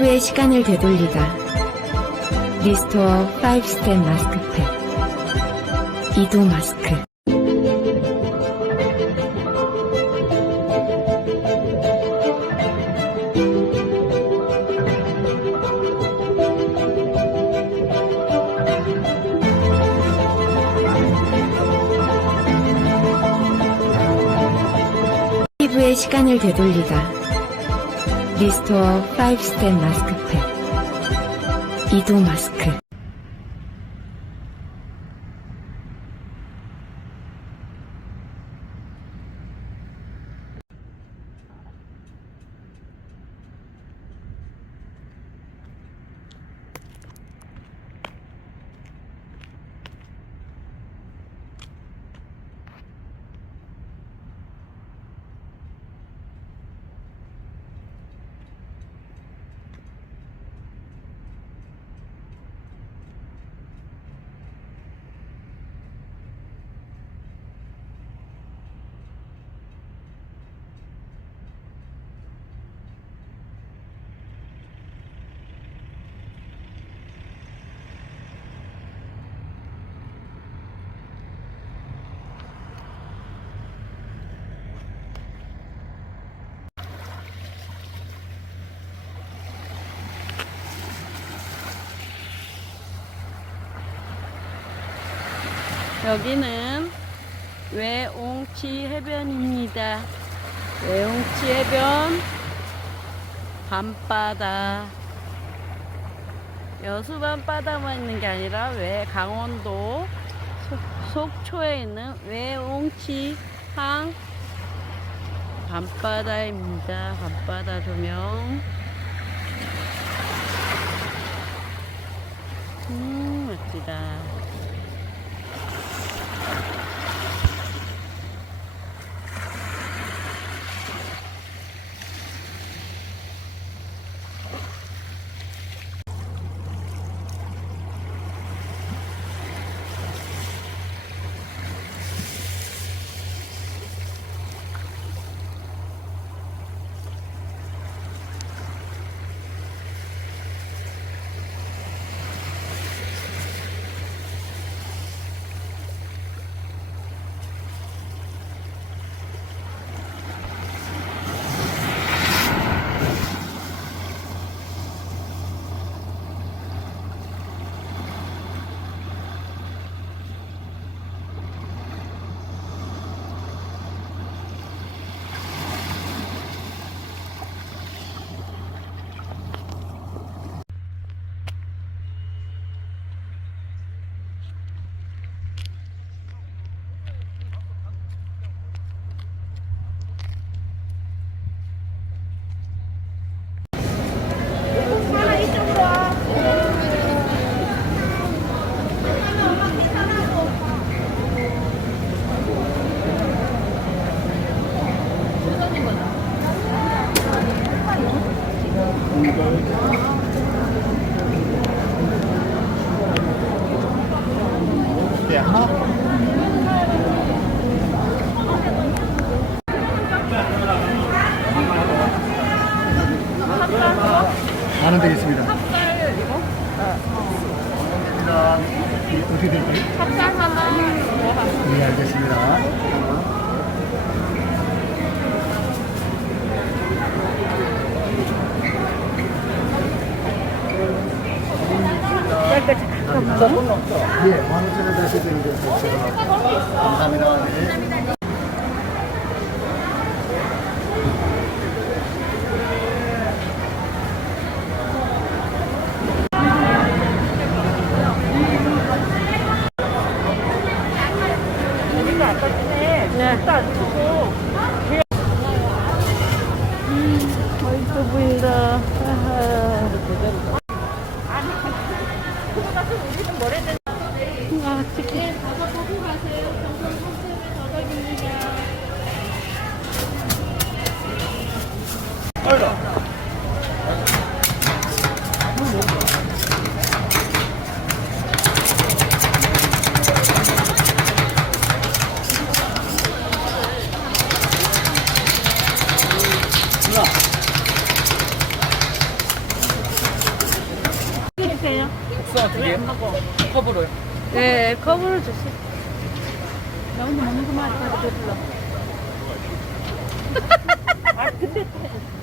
피부의 시간을 되돌리다. 리스토어 5스텝 마스크팩 이도 마스크. 피부의 시간을 되돌리다. 리스토어 5스텝 마스크팩 이도 마스크. 여기는 외옹치 해변입니다. 외옹치 해변 밤바다. 여수 밤바다만 있는 게 아니라 강원도 속초에 있는 외옹치 항 밤바다입니다. 밤바다 조명. 멋지다. 만원 되겠습니다. 찹쌀 이거? 어떻게 될까요? 찹쌀 하나. 네, 알겠습니다. 예, 15,000원 다시 드리겠습니다. 감사합니다. 네. 맛있어 보인다. 아, 치킨. 어디에요? 컵으로요. 네, 컵으로 주세요. 나 오늘 먹는 거 많이 배불러. 아, 근데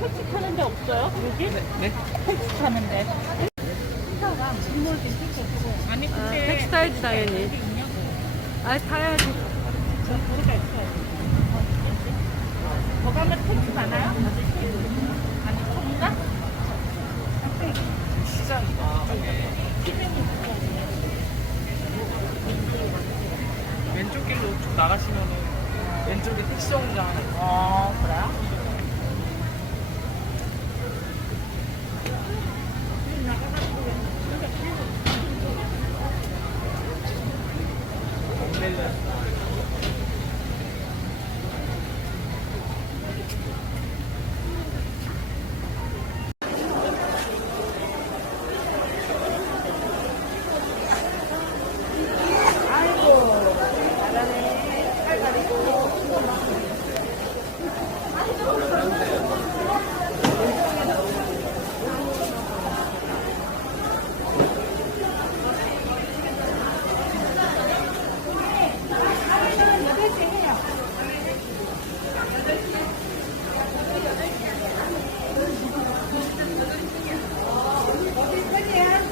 택시 타는 데 없어요? 여기? 네? 택시 타는데. 아니, 근데. 택시 타야지, 당연히. 아, 타야지. 거 가면 택시 많아요? 아니, 컵인가? 시장 왼쪽 길로 쭉 나가시면은 왼쪽에 택시 정류장 하나 있어요. 어, 그래요?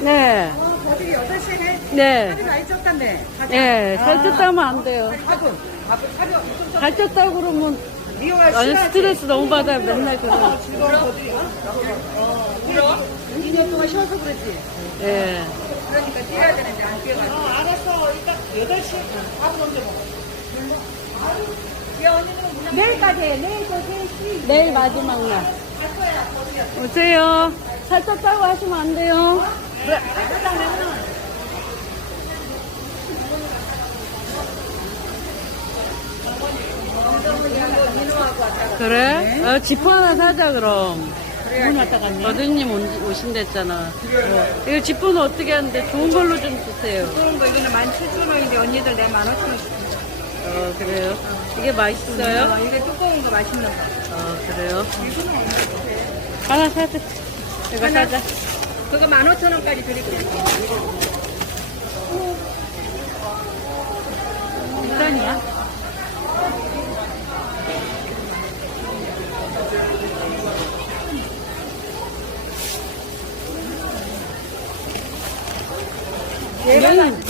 네. 어디 8시에 네. 많이 쪘다며. 네, 살쪘다면 안 돼요. 살쪘다고 그러면 미워할 아니 시간이 스트레스 너무 받아요. 맨날 그런. 즐거운 거들이. 2년 동안 쉬어서 그랬지. 예. 그러니까 뛰어야 되는데 안 뛰어가지고. 알았어. 이따 8시에 밥 먼저 먹어. 내일까지 해. 내일 또 3시. 내일 마지막 날. 오세요. 살쪘다고 하시면 안 돼요. 그래? 지퍼 하나 사자 그럼. 어른님 오신댔잖아. 이거 지퍼는 어떻게 하는데 좋은 걸로 좀 주세요. 그런 거 이거는 17,000원인데 언니들 내 15,000원씩. 그래요? 이게 맛있어요? 이게 두꺼운 거 맛있는 거. 그래요? 하나 사자. 이거 사자. 그거 15,000원까지 드릴게요. 비싼이야? 얘는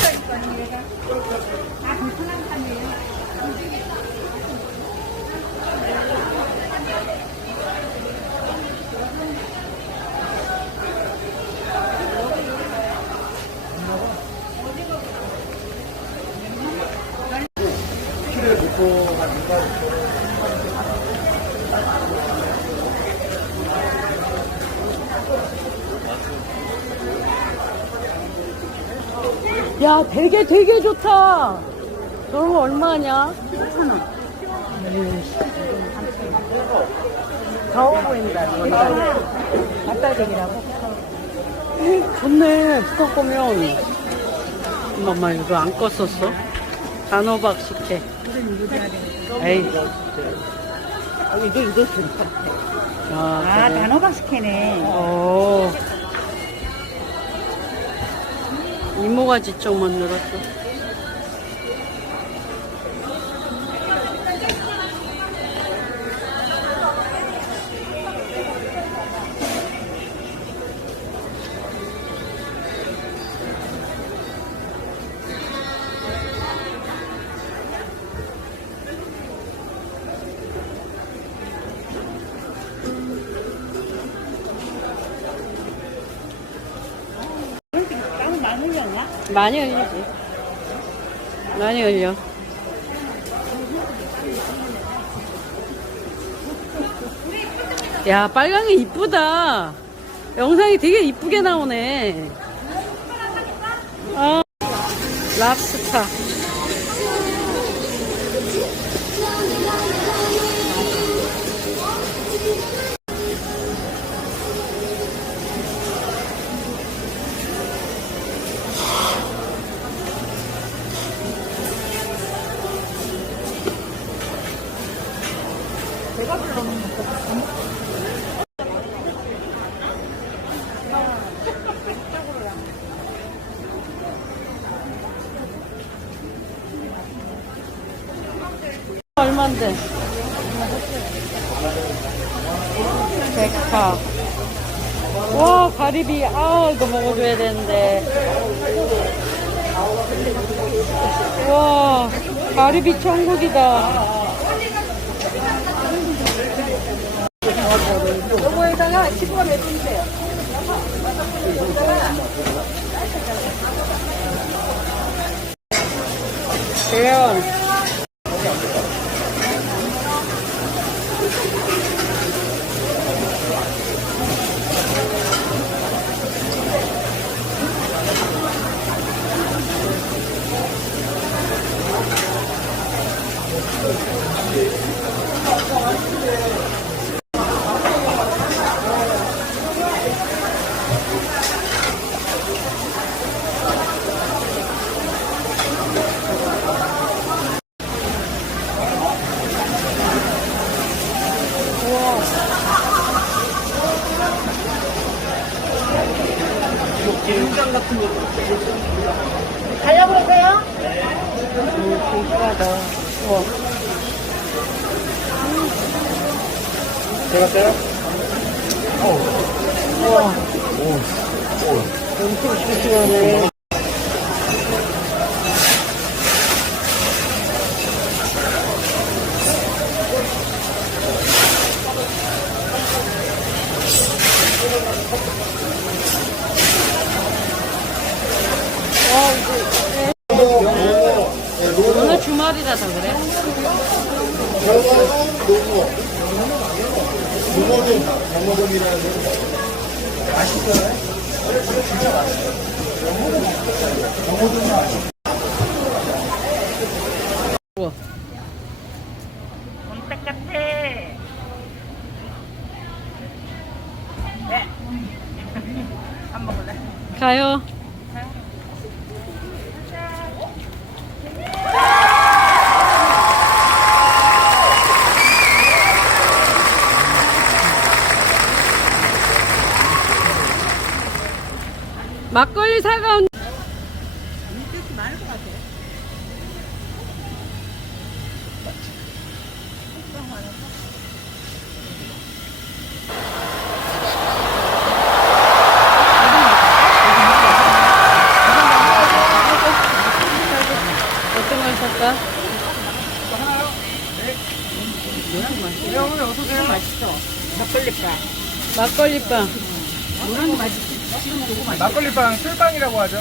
키를 놓고 한 누가 야, 되게 좋다. 저런 거 얼마냐? 7,000원. 더워 보인다. 갖다 대기라고? 좋네. 수도 보면. 엄마, 이거 안 껐었어? 단호박 식혜. 에이. 이게 좋다. 아, 그래. 단호박 식혜네. 이모가 지쪽 만들었어. 땀 많이 흘렸나? 많이 흘리지. 많이 흘려. 야, 빨간 게 이쁘다. 영상이 되게 이쁘게 나오네. 랍스타. 얼만데? 백파. 와, 가리비. 아, 이거 먹어줘야 되는데. 와, 가리비 천국이다. 요거에다가 치부가 몇 분이세요? 대연. 기름장 같은 거. 달려보세요. 비싸다. 우와. 제가 써요? 우와. 오. 엄청 싱싱하네. 오늘 주말이라서 그래. 농어좀 장어돔이라는 맛있어요? 진짜 맛있어요. 장어돔이 맛있어요. 우와. 원딱 같아. 네. 안 먹을래? 가요. 막걸리 사가온. 어떤 걸 살까? 막걸리빵. 막걸리빵, 술빵이라고 하죠.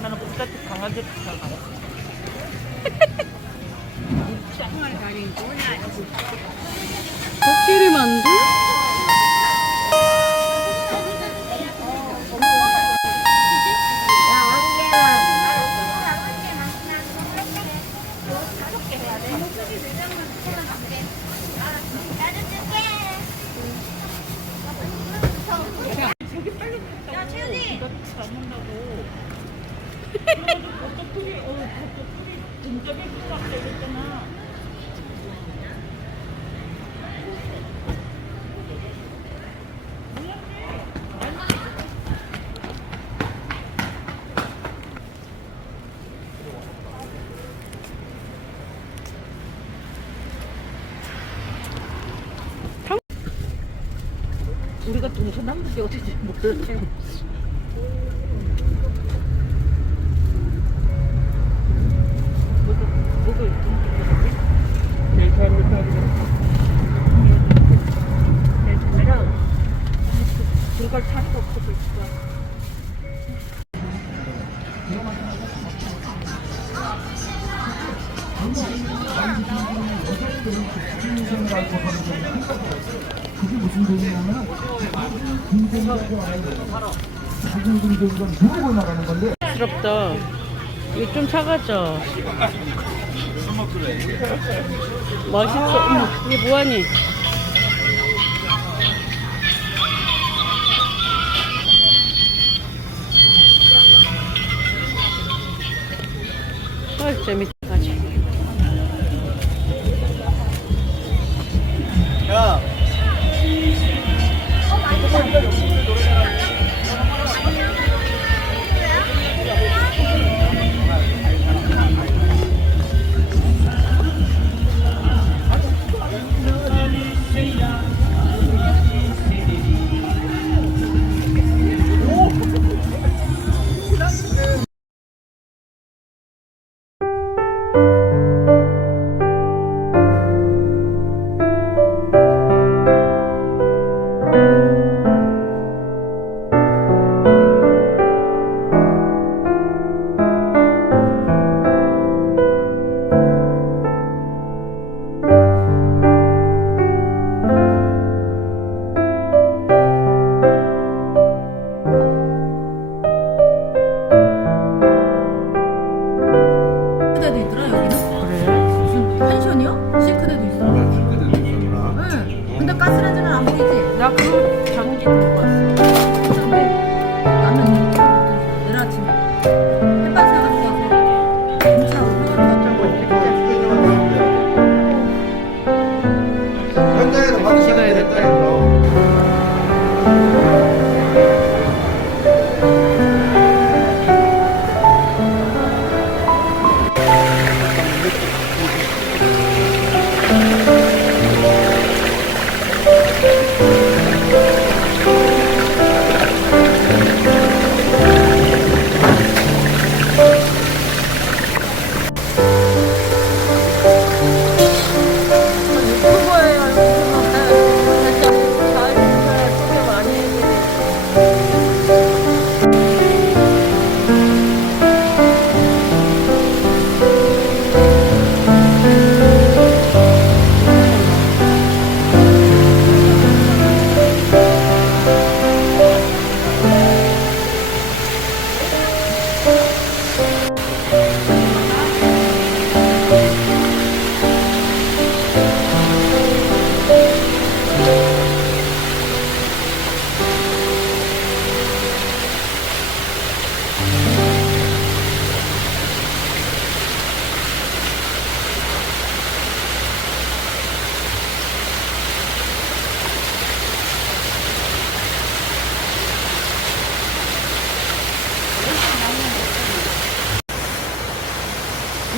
나는 부잣집 강아지 쫓아가. 코끼리 만두? 우리가 동서남북이 어딘지 모르지. 목을 그걸 찾고 없어도 있어. 그게 무슨 돈이냐면 군대라고 하는 작은 군대가 누르고 나가는 건데 부럽다. 이거 좀 작아져. 맛있어. 어머, 이게 뭐하니? 아, 재밌다. 가자. 야. 싱크대도 있더라 여기는. 무슨 펜션이요? 싱크대도 있어. 응. 근데 가스레인지는 안 보이지? 나 그 전기 들고 왔어. 근데 나는 내일 아침에 햇반 사가지고 와서 김치하고 회를 현장에서 받으셔야 될까요?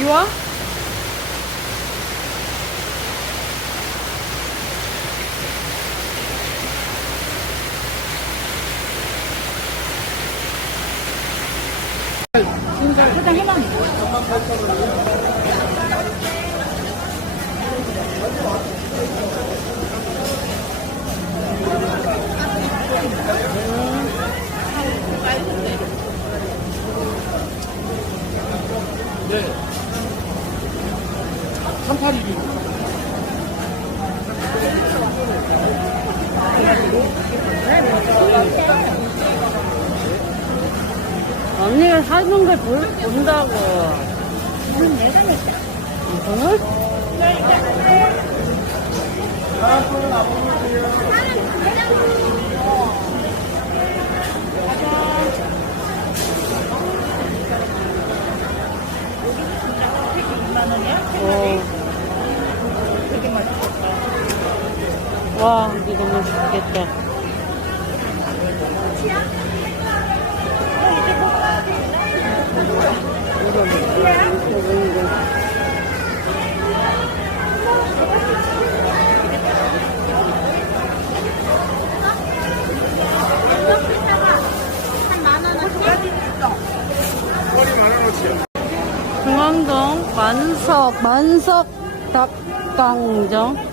이와? 사장 해만 있어. 언니가 사는 걸 본다고. 이건 내가 냈다. 이거는? 와, 이게 너무 맛있겠다. 중앙동 만석 닭강정.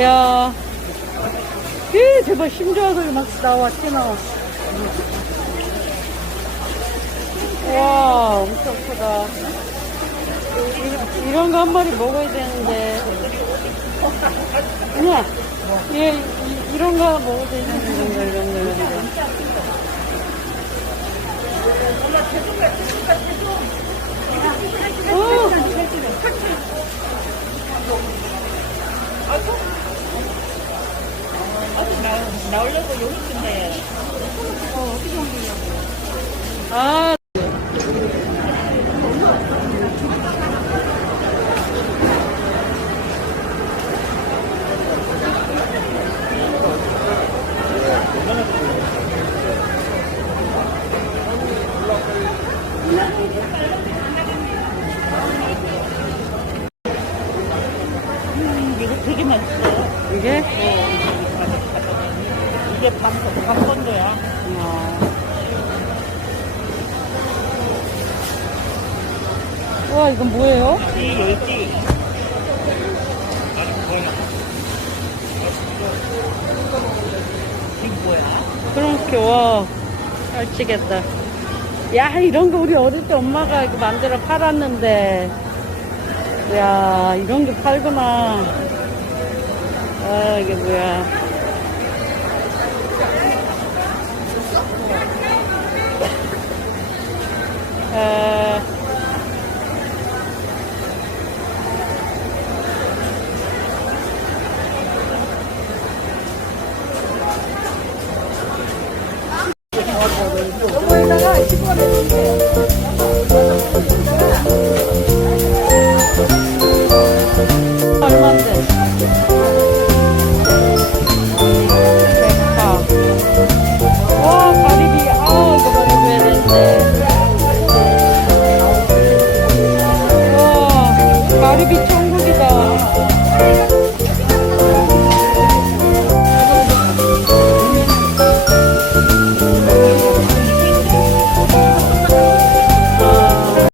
야. 대박, 힘 좋아서 막 나와, 튀어나와. 와, 엄청 크다. 이런 거 한 마리 먹어야 되는데. 아니야. 이런 거 먹어야 되는데, 이런 거. 나오려고 용인인데. 아, 이거 되게 맛있어. 이게? 이게 밥 건도야. 와, 이건 뭐예요? 이 열기. 이거 뭐야? 그렇게, 와, 살찌겠다. 야, 이런 거 우리 어릴 때 엄마가 이거 만들어 팔았는데. 야, 이런 게 팔구나. 아, 이게 뭐야. 아,